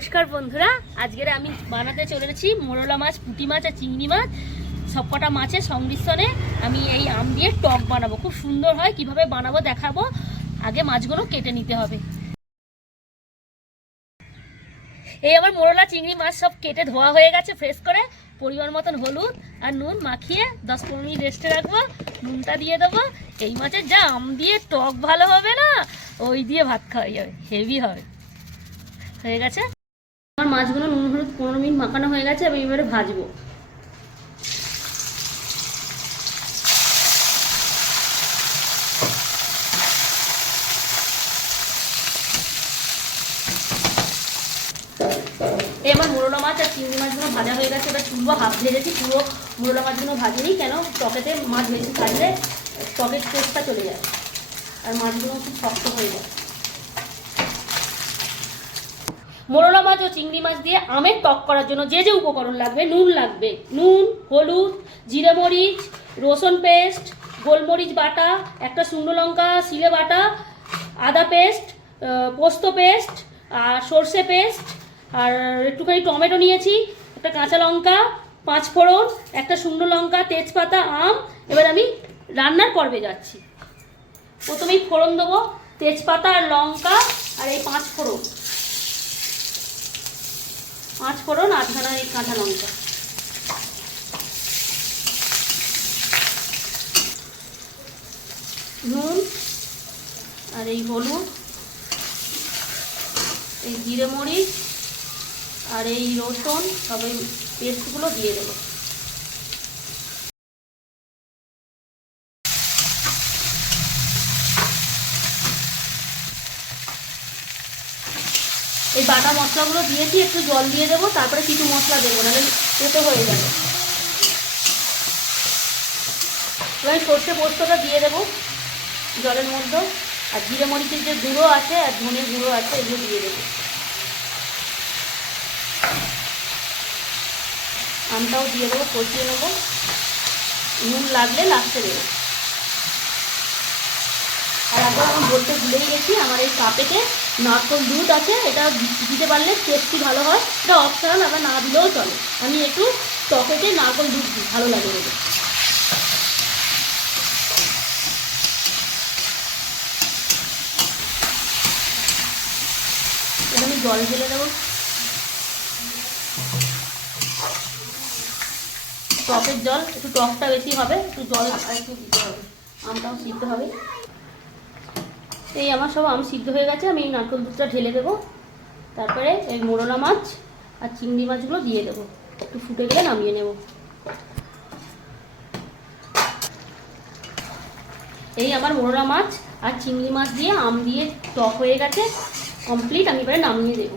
নমস্কার বন্ধুরা। আজকের আমি বানাতে চলে চলেছি মোরলা মাছ, পুঁটি মাছ আর চিংড়ি মাছ। সবকটা মাছের সংমিশ্রণে আমি এই আম দিয়ে টক বানাবো। খুব সুন্দর হয়, কীভাবে বানাবো দেখাবো। আগে মাছগুলো কেটে নিতে হবে। এই আমার মোরলা, চিংড়ি মাছ সব কেটে ধোয়া হয়ে গেছে ফ্রেশ করে। পরিমাণ মতন হলুদ আর নুন মাখিয়ে দশ পনেরো মিনিট রেস্টে রাখব। নুনটা দিয়ে দেবো। এই মাছের যা আম দিয়ে টক ভালো হবে না, ওই দিয়ে ভাত খাওয়া যাবে। হেভি হবে। হয়ে গেছে। মাছগুলো নুন, হলুদ, পনেরো মিনিট মাখানো হয়ে গেছে, আমি এবারে ভাজবো। আমার মোরলা মাছ আর চিংড়ি মাছগুলো ভাজা হয়ে গেছে, এবার তুলবো হাফ ভেজেছি, পুরো মোরলা মাছগুলো ভাজিনি, কেন? টকেতে মাছ বেশি ভাজলে টকের টেস্টটা চলে যায়, আর মাছগুলো খুব শক্ত হয়ে যায়। মোরলা মাছ ও চিংড়ি মাছ দিয়ে আমের টক করার জন্য যে যে উপকরণ লাগবে, নুন লাগবে। নুন, হলুদ, জিরে মরিচ, রসুন পেস্ট, গোলমরিচ বাটা, একটা শুকনো লঙ্কা সিলে বাটা, আদা পেস্ট পোস্ত পেস্ট, আর সর্ষে পেস্ট, আর একটুখানি টমেটো নিয়েছি, একটা কাঁচা লঙ্কা, পাঁচ ফোড়ন, একটা শুকনো লঙ্কা, তেজপাতা, আম। এবার আমি রান্নার পর্বে যাচ্ছি। প্রথমেই ফোড়ন দেবো, তেজপাতা আর লঙ্কা, আর এই পাঁচ ফোড়ন। পাঁচ ফোড়ন আটখানা এই কাঁচা লঙ্কা। নুন আর এই হলুদ, এই জিরে মরিচ আর এই রসুন, সব এই পেস্টগুলো দিয়ে দেবো। এই বাটা মশলাগুলো দিয়েছি, একটু জল দিয়ে দেবো, তারপরে কিছু মশলা দেবো, নাহলে তেতো হয়ে যাবে। এবার সর্ষে পোস্তটা দিয়ে দেবো জলের মধ্যে, আর জিরে মরিচের যে গুঁড়ো আছে আর ধনে গুঁড়ো আছে, এগুলো দিয়ে দেবো। আমটাও দিয়ে দেবো, কষিয়ে নেব। নুন লাগলে লাস্টে দেবো। আর একবার আমি বলতে ভুলেই গেছি, আমার এই কাপেতে নারকল দুধ আছে, এটা দিতে পারলে টেস্টি ভালো হয়। এটা অপশনাল আবার না দিলেও চলে। আমি একটু টকেতে নারকল দুধ দিই, ভালো লাগে বলে আমি জল ঢেলে দেবো। টকের জল, একটু টকটা বেশি হবে, একটু জল একটু দিতে হবে। আমটাও সিদ্ধ হবে। এই আমার সব আম সিদ্ধ হয়ে গেছে, আমি নারকেল দুধটা ঢেলে দেবো। তারপরে এই মোরলা মাছ আর চিংড়ি মাছগুলো দিয়ে দেবো। একটু ফুটে গেলে নামিয়ে নেব। এই আমার মোরলা মাছ আর চিংড়ি মাছ দিয়ে আম দিয়ে টক হয়ে গেছে কমপ্লিট আমি এবারে নামিয়ে দেবো।